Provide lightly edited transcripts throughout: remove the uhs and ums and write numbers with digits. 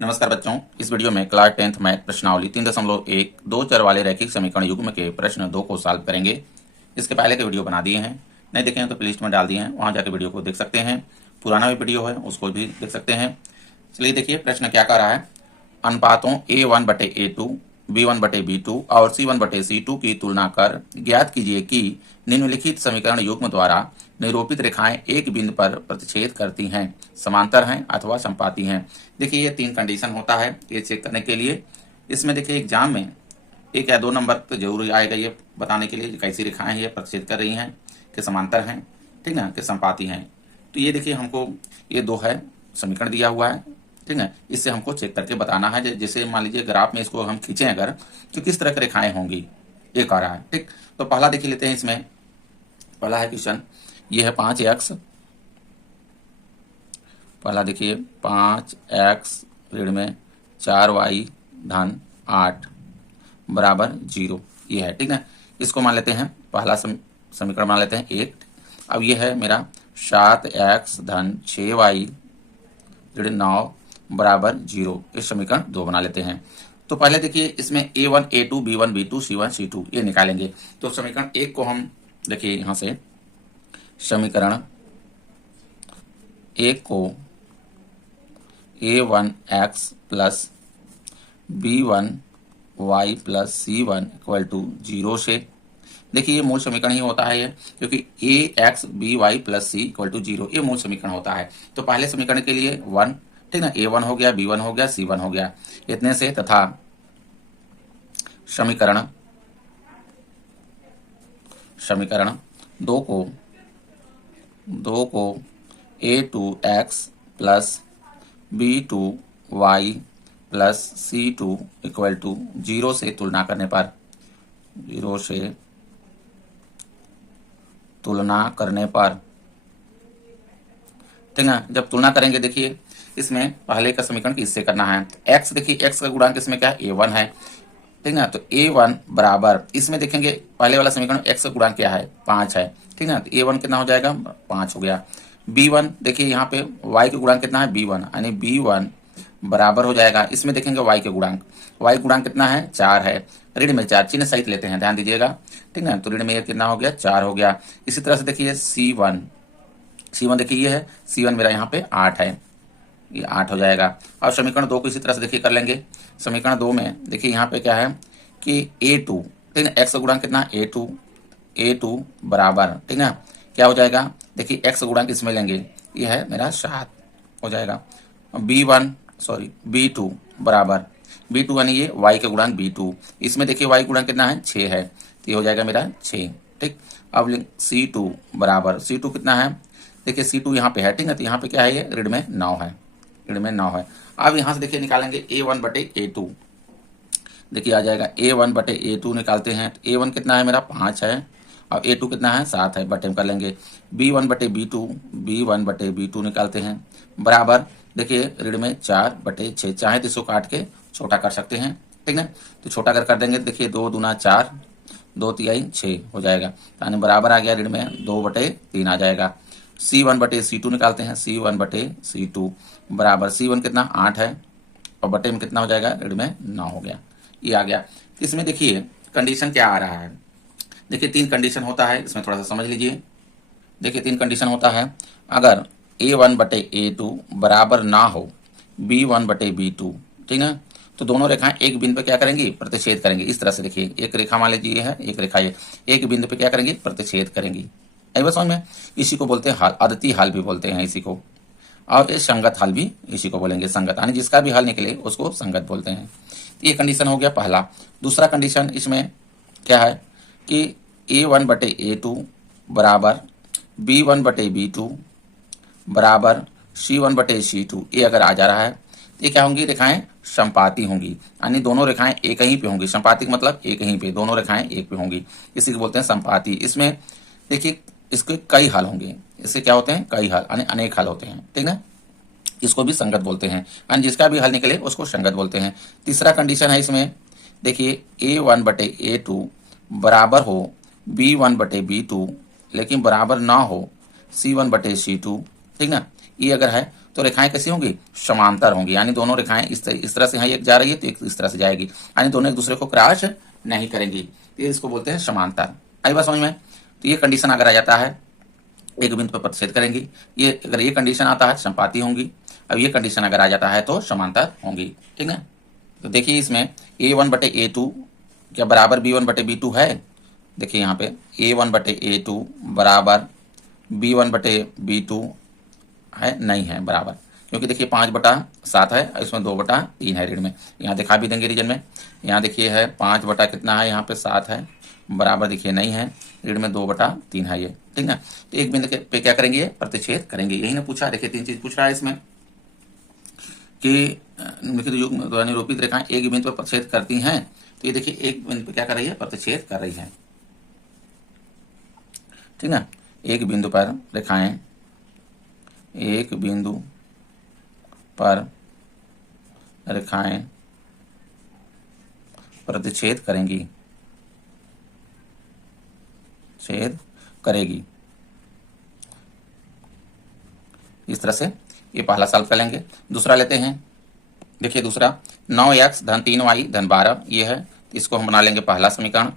नमस्कार बच्चों, इस वीडियो में क्लास 10th मैथ प्रश्नावली 3.1 दो चर वाले रैखिक समीकरण युग्म के प्रश्न 2 को सॉल्व करेंगे। इसके पहले के वीडियो बना दिए हैं, नहीं देखे हैं तो प्लेलिस्ट में डाल दिए हैं, वहां जाकर वीडियो को देख सकते हैं। पुराना भी वीडियो है उसको भी देख सकते हैं। चलिए देखिए प्रश्न क्या कह रहा है। अनुपातों A1/A2, B1/B2 और C1/C2 की तुलना कर ज्ञात कीजिए कि निम्नलिखित समीकरण युग्म द्वारा निरूपित रेखाएं एक बिंदु पर प्रतिच्छेद करती हैं, समांतर हैं अथवा संपाती हैं। देखिए ये 3 कंडीशन होता है ये चेक करने के लिए। इसमें देखिए एग्जाम में 1 या 2 नंबर तो जरूर आएगा ये बताने के लिए कैसी रेखाएं ये प्रतिच्छेद कर रही हैं, कि समांतर हैं, ठीक ना, कि संपाती हैं। तो ये देखिए हमको ये 2 है समीकरण दिया हुआ है, ठीक है। इससे हमको चेक करके बताना है। जैसे मान लीजिए ग्राफ में इसको हम खींचे अगर तो किस तरह की रेखाएं होंगी ये कह रहा है, ठीक। तो पहला देख लेते हैं। इसमें पहला है क्वेश्चन, ये है 5x। पहला देखिए 5x ऋण में 4y धन 8 बराबर 0 ये है, ठीक है। इसको मान लेते हैं पहला समीकरण मान लेते हैं 1। अब ये है मेरा 7x धन 6y ऋण 9 बराबर 0, इस समीकरण 2 बना लेते हैं। तो पहले देखिए इसमें A1 A2 B1 B2 C1 C2 ये निकालेंगे। तो समीकरण 1 को हम देखिए यहां से समीकरण 1 को A1x plus B1y plus C1 equal to 0 से, देखिए ये मूल समीकरण ही होता है ये, क्योंकि ax by plus c equal to 0 ये मूल समीकरण होता है। तो पहले समीकरण के लिए 1, ठीक ना, A1 हो गया, B1 हो गया, C1 हो गया इतने से, तथा समीकरण 2 को A2x plus B2y plus C2 equal to 0 से तुलना करने पर, 0 से तुलना करने पर, ठीक है। जब तुलना करेंगे देखिए इसमें पहले का समीकरण किससे करना है। x देखिए x का गुणांक इसमें क्या है, A1 है, ठीक ना। तो A1 बराबर, इसमें देखेंगे पहले वाला समीकरण x का गुणांक क्या है, 5 है, ठीक ना। तो A1 कितना हो जाएगा, 5 हो गया। B1 देखिए यहाँ पे y का गुणांक कितना है, B1, यानी B1 बराबर हो जाएगा, इसमें देखेंगे y के गुणांक, y गुणांक कितना है, 4 है। ऋण में 4 चिन्ह सहित लेते हैं, ध्यान दीजिएगा, ठीक ना। तो ऋण में ये कितना हो गया, 4 हो गया। इसी तरह से देखिए C1 देखिए ये है, C1 मेरा यहाँ पे 8 है, ये 8 हो जाएगा। और समीकरण 2 को इसी तरह से देखिए कर लेंगे। समीकरण 2 में देखिए यहाँ पे क्या है कि A2, ठीक है, x का गुणांक कितना, A2 बराबर, ठीक है, क्या हो जाएगा, देखिए x का गुणांक इसमें लेंगे, ये है मेरा 7 हो जाएगा। B2 बराबर, B2 यानी ये y का गुणांक B2, इसमें देखिए y गुणांक कितना है, 6 है, तो ये हो जाएगा मेरा 6, ठीक। अब C2 बराबर, C2 कितना है, देखिए C2 यहाँ पे है, ठीक है, तो यहाँ पे क्या है, ये ऋण में 9 है, ऋण में 9 है। अब यहाँ से देखिए निकालेंगे A1/A2, देखिए आ जाएगा A1/A2 निकालते हैं। तो A1 कितना है मेरा, 5 है, और A2 कितना है, 7 है, बटे में कर लेंगे। B1/B2 निकालते हैं, बराबर, देखिए ऋण में 4/6, चाहे तो इसको काट के छोटा कर सकते हैं, ठीक है। तो छोटा कर देंगे, देखिए 2 दूना 4, 2 तिहाई 6 हो जाएगा, यानी बराबर आ गया, ऋण में 2/3 आ जाएगा। C1/C2 निकालते हैं, C1/C2 बराबर, C1 कितना 8 है, और बटे में कितना हो जाएगा, ऋण में 9 हो गया, ये आ गया। इसमें देखिए कंडीशन क्या आ रहा है, देखिए 3 कंडीशन होता है, इसमें थोड़ा सा समझ लीजिए। देखिए 3 कंडीशन होता है, अगर A1/A2 बराबर ना हो B1/B2, ठीक है, तो दोनों रेखाएं एक बिंदु पे क्या करेंगी, प्रतिच्छेद करेंगे। इस तरह से देखिए एक रेखा मान लीजिए ये है, एक रेखा ये, एक बिंदु पे क्या करेंगी, प्रतिच्छेद करेंगी। आई बात समझ में। इसी को बोलते हैं हल, अद्वितीय हल भी बोलते हैं इसी को, और ये संगत हल भी इसी को बोलेंगे, संगत यानी जिसका भी हल निकले उसको संगत बोलते हैं। तो ये कंडीशन हो गया पहला। दूसरा कंडीशन इसमें क्या है कि A1/A2 बराबर B1/B2 बराबर C1/C2 ये अगर आ जा रहा है, तो ये क्या होंगी, रेखाएं संपाती होंगी, यानी दोनों रेखाएं एक ही पे होंगी। संपाती का मतलब एक ही पे, दोनों रेखाएं एक पे होंगी, इसी को बोलते हैं संपाती। इसमें देखिए इसके कई हल होंगे, इससे क्या होते हैं, कई हल यानी अनेक हल होते हैं, ठीक है। इसको भी संगत बोलते हैं, यानी जिसका भी हल निकले उसको संगत बोलते हैं। तीसरा कंडीशन है इसमें, देखिए A1/A2 बराबर हो B1/B2 लेकिन बराबर ना हो C1/C2, ठीक ना। ये अगर है तो रेखाएं कैसी होंगी, समांतर होंगी, यानी दोनों रेखाएं इस तरह से यहाँ एक जा रही है तो एक इस तरह से जाएगी, यानी दोनों एक दूसरे को क्रॉस नहीं करेंगी, ये इसको बोलते हैं समांतर। आई बात समझ में? तो ये कंडीशन अगर आ जाता है एक बिंदु पर प्रतिच्छेद करेंगी, ये अगर ये कंडीशन आता है संपाती होंगी, अब ये कंडीशन अगर आ जाता है तो समांतर होंगी। ठीक है, तो देखिए इसमें A1/A2 क्या बराबर B1/B2 है। देखिए यहाँ पे A1/A2 बराबर B1/B2 है, नहीं है बराबर, क्योंकि देखिए 5/7 है, इसमें 2/3 है रीड में, यहाँ दिखा भी देंगे रीजन में। यहाँ देखिए है 5 बटा कितना है, यहाँ पे 7 है, बराबर देखिए नहीं है, रीड में 2/3 है ये। ठीक है, तो एक बिंदु पे क्या करेंगे, प्रतिच्छेद करेंगे, यही ना पूछा। देखिए 3 चीज पूछ रहा है इसमें कि निम्नलिखित युग्म द्वारा निरूपित रेखाएं एक बिंदु पर प्रतिच्छेद करती हैं, तो ये देखिए एक बिंदु पर क्या कर रही है, प्रतिच्छेद कर रही है। ठीक है, एक बिंदु पर रेखाएं एक बिंदु पर रेखाएं प्रतिच्छेद करेंगी, छेद करेगी, इस तरह से ये पहला सॉल्व कर लेंगे। दूसरा लेते हैं, देखिए दूसरा 9x धन 3y धन 12 ये है, इसको हम बना लेंगे पहला समीकरण,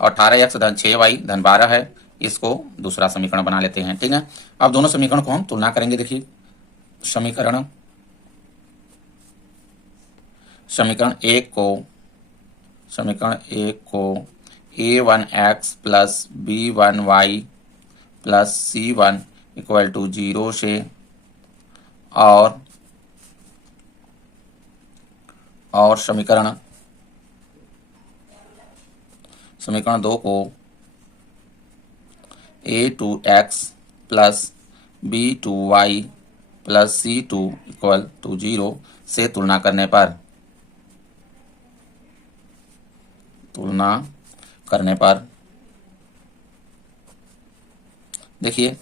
और 18x धन 6y धन 12 है, इसको दूसरा समीकरण बना लेते हैं। ठीक है, अब दोनों समीकरण को हम तुलना करेंगे। देखिए समीकरण एक को A1x plus B1y plus C1 equal to 0 से और समीकरण 2 को A2x plus B2y plus C2 equal to 0 से तुलना करने पर देखिए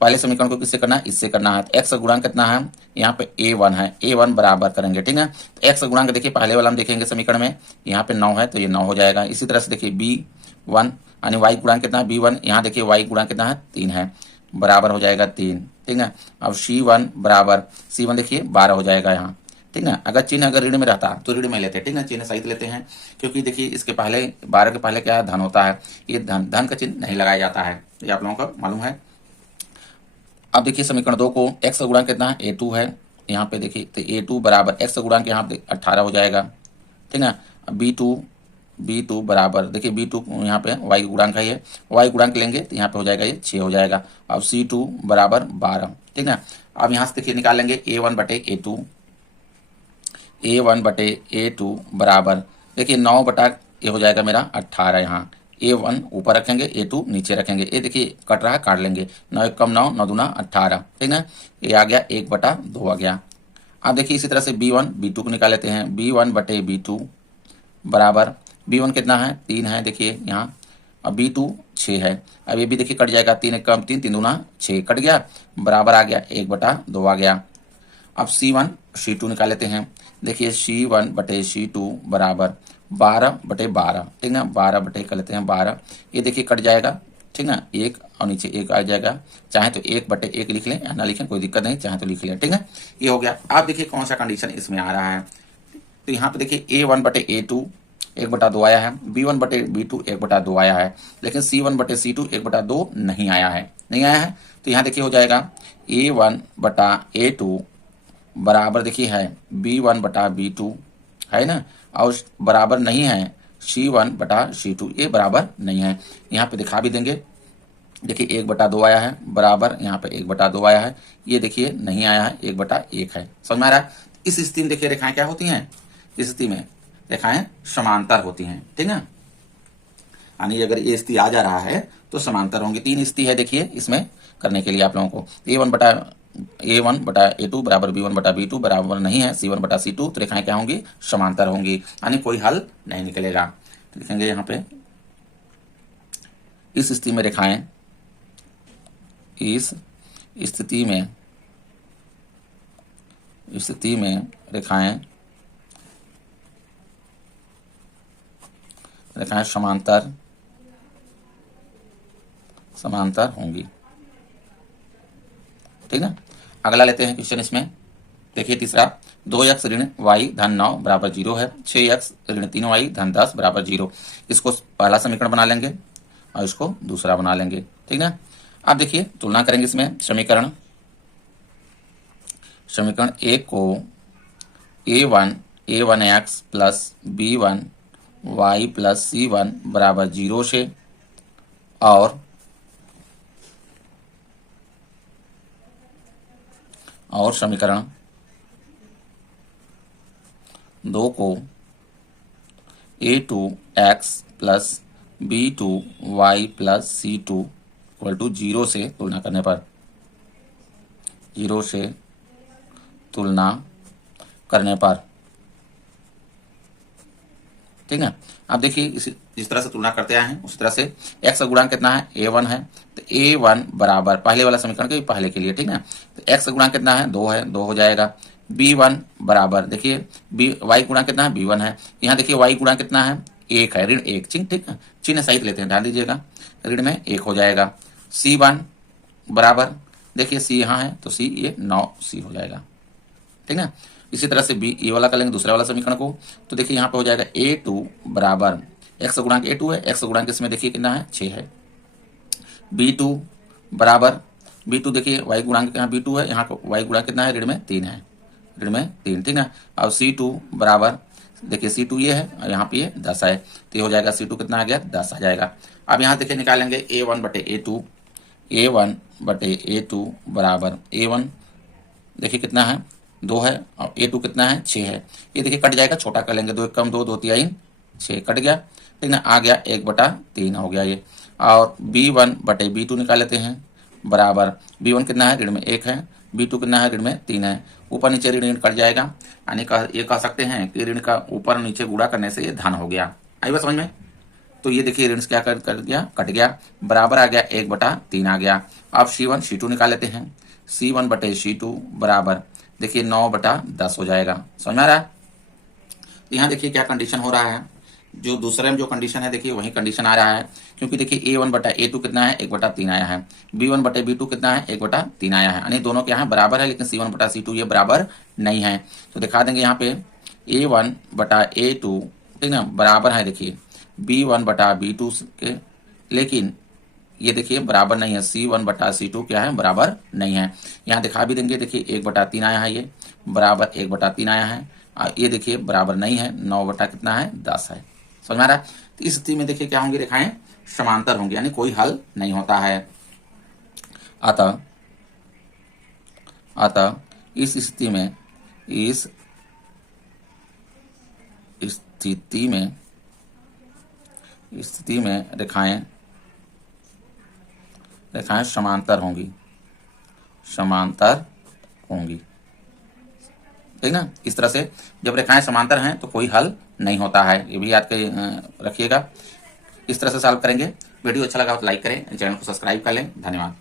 पहले समीकरण को किससे करना है, इससे करना है। तो x का गुणांक कितना है, यहाँ पे A1 है, A1 बराबर करेंगे। ठीक है, तो x का गुणांक देखिए पहले वाला हम देखेंगे समीकरण में, यहाँ पे 9 है तो ये 9 हो जाएगा। इसी तरह से देखिए B1 यानी y गुणांक कितना है, B1 यहाँ देखिए y गुणांक कितना है, 3 है, बराबर हो जाएगा 3। ठीक है, अब C1 बराबर C1 देखिए 12 हो जाएगा यहाँ। ठीक है, अगर चिन्ह अगर ऋण में रहता तो ऋण में लेते, ठीक है, चिन्ह सहित लेते हैं, क्योंकि देखिए इसके पहले 12 के पहले क्या धन होता है, ये धन का चिन्ह नहीं लगाया जाता है, ये आप लोगों को मालूम है। अब देखिए समीकरण 2 को x का गुणांक कितना है, A2 है, यहाँ पे देखिए तो A2 बराबर x का गुणांक यहाँ पे 18 हो जाएगा। ठीक है, B2 बराबर देखिए B2 यहाँ पे y गुणांक है, ये y गुणांक लेंगे तो यहाँ पे हो जाएगा ये 6 हो जाएगा। अब C2 बराबर 12। ठीक है, अब यहाँ से देखिए निकाल लेंगे A1/A2 बराबर देखिए 9 बटा ये हो जाएगा मेरा 18, यहाँ A1 ऊपर रखेंगे, A2 नीचे रखेंगे, ये देखिए कट रहा है, काट लेंगे, 9 1 कम 9, 9 दूना 18। ठीक है, ये आ गया 1/2 आ गया। अब देखिए इसी तरह से B1 B2 को निकाल लेते हैं, B1/B2 बराबर B1 कितना है, 3 है देखिए यहाँ, अब B2 6 है, अब ये भी देखिए कट जाएगा, 3 1 कम 3, 3 दूना 6 कट गया, बराबर आ गया 1/2 आ गया। अब C1 C2 निकाल लेते हैं, देखिए C1/C2 बराबर 12/12। ठीक है, 12 कर लेते हैं 12, ये देखिए कट जाएगा। ठीक है, 1 और नीचे 1 आ जाएगा, चाहे तो 1/1 लिख लें या ना लिखें कोई दिक्कत नहीं, चाहे तो लिख लें। ठीक है, ये हो गया। आप देखिए कौन सा कंडीशन इसमें आ रहा है, तो यहाँ पे देखिए A1/A2 1/2 आया है, B1/B2 1/2 आया है, लेकिन C1/C2 1/2 नहीं आया है, तो यहाँ देखिए हो जाएगा A1/A2 बराबर देखिए है B1/B2 है ना, और बराबर नहीं है C1/C2, ये बराबर नहीं है। यहाँ पे दिखा भी देंगे, देखिए 1/2 आया है, बराबर यहाँ पे 1/2 आया है, ये देखिए नहीं आया है, 1/1 है। समझ में आ रहा है? इस स्थिति में देखिए रेखाएं क्या होती हैं, इस स्थिति में रेखाएं समांतर होती हैं। ठीक है, यानी अगर ये स्थिति आ जा रहा है तो समांतर होंगी। 3 स्थिति है देखिए इसमें करने के लिए आप लोगों को, A1/A2 बराबर B1/B2 बराबर नहीं है C1/C2, तो रेखाएं क्या होंगी, समांतर होंगी, यानी कोई हल नहीं निकलेगा। तो लिखेंगे यहाँ पे इस स्थिति में रेखाएं, इस स्थिति में रेखाएं समांतर होंगी। ठीक है, अगला लेते हैं क्वेश्चन इसमें। देखिए तीसरा, 2x ऋण y धन 9 बराबर 0 है, 6x ऋण 3y धन 10 बराबर 0। इसको पहला समीकरण बना लेंगे और इसको दूसरा बना लेंगे, ठीक ना। अब देखिए तुलना करेंगे इसमें समीकरण एक को a1x plus b1y plus c1 बराबर 0 से और समीकरण 2 को a2x plus b2y plus c2 equal to 0 से तुलना करने पर, 0 से तुलना करने पर, ठीक है। अब देखिए जिस तरह से तुलना करते आए हैं उसी तरह से x का गुणांक कितना है, a1 है, तो a1 बराबर पहले वाला समीकरण के पहले के लिए, ठीक है। तो x का गुणांक कितना है, 2 है, 2 हो जाएगा। b1 बराबर देखिए y गुणांक कितना है, b1 है। यहाँ देखिए y गुणांक कितना है, 1 है, ऋण 1, ठीक है। चिन्ह सहित लेते हैं, ध्यान दीजिएगा, ऋण में 1 हो जाएगा। c1 बराबर देखिए c यहाँ है तो c ये 9c हो जाएगा, ठीक ना। इसी तरह से बी ये वाला कर लेंगे दूसरे वाला समीकरण को, तो देखिए यहाँ पे हो जाएगा a2 बराबर x गुणांक a2 है, x गुणांक इसमें देखिए कितना है, 6 है। b2 बराबर b2 देखिए y गुणांक यहाँ b2 है, यहाँ को y गुणांक कितना है, ऋण में 3 है, ऋण में 3, ठीक है। अब c2 बराबर देखिए c2 ये है और यहाँ पे ये 10 है, तो ये हो जाएगा c2 कितना आ गया, 10 आ जाएगा। अब यहाँ देखिए निकालेंगे a1 बटे a2 बराबर a1 देखिए कितना है, 2 है, और a2 कितना है, 6 है। ये देखिए कट जाएगा, छोटा कर लेंगे, 2 1 कम 2, 2 3 6 कट गया, ठीक ना। आ गया 1/3 हो गया ये। और b1 बटे b2 निकाल लेते हैं, बराबर b1 कितना है, ऋण में 1 है, b2 कितना है, ऋण में 3 है। ऊपर नीचे ऋण कट जाएगा, यानी ये कह सकते हैं कि ऋण का ऊपर नीचे गुणा करने से ये धन हो गया। आई बात समझ में। तो ये देखिए ऋण क्या कर दिया, कट गया, बराबर आ गया 1/3 आ गया। अब c1 c2 निकाल लेते हैं, c1 बटे c2 बराबर देखिए 9/10 हो जाएगा। समझ में आ रहा है। यहाँ देखिए क्या कंडीशन हो रहा है, जो दूसरे में जो कंडीशन है देखिए वही कंडीशन आ रहा है, क्योंकि देखिए a1 बटा a2 कितना है, 1/3 आया है, b1 बटे b2 कितना है, 1/3 आया है, यानी दोनों के यहाँ बराबर है, लेकिन c1 बटा c2 ये बराबर नहीं है। तो दिखा देंगे यहाँ पे a1 बटा a2, ठीक ना, बराबर है देखिए b1 बटा b2 के, लेकिन ये देखिए बराबर नहीं है, c1 बटा c2 क्या है, बराबर नहीं है। यहाँ दिखा भी देंगे, देखिए 1/3 आया है, ये बराबर 1/3 आया है, ये देखिए बराबर नहीं है, 9 बटा कितना है, 10 है। समझ में आ रहा है। तो इस स्थिति में देखिए क्या होंगी, रेखाएं समांतर होंगी, यानी कोई हल नहीं होता है। अतः इस स्थिति में रेखाएं समांतर होंगी, ठीक ना। इस तरह से जब रेखाएं समांतर हैं तो कोई हल नहीं होता है, ये भी याद रखिएगा। इस तरह से सॉल्व करेंगे। वीडियो अच्छा लगा तो लाइक करें, चैनल को सब्सक्राइब कर लें। धन्यवाद।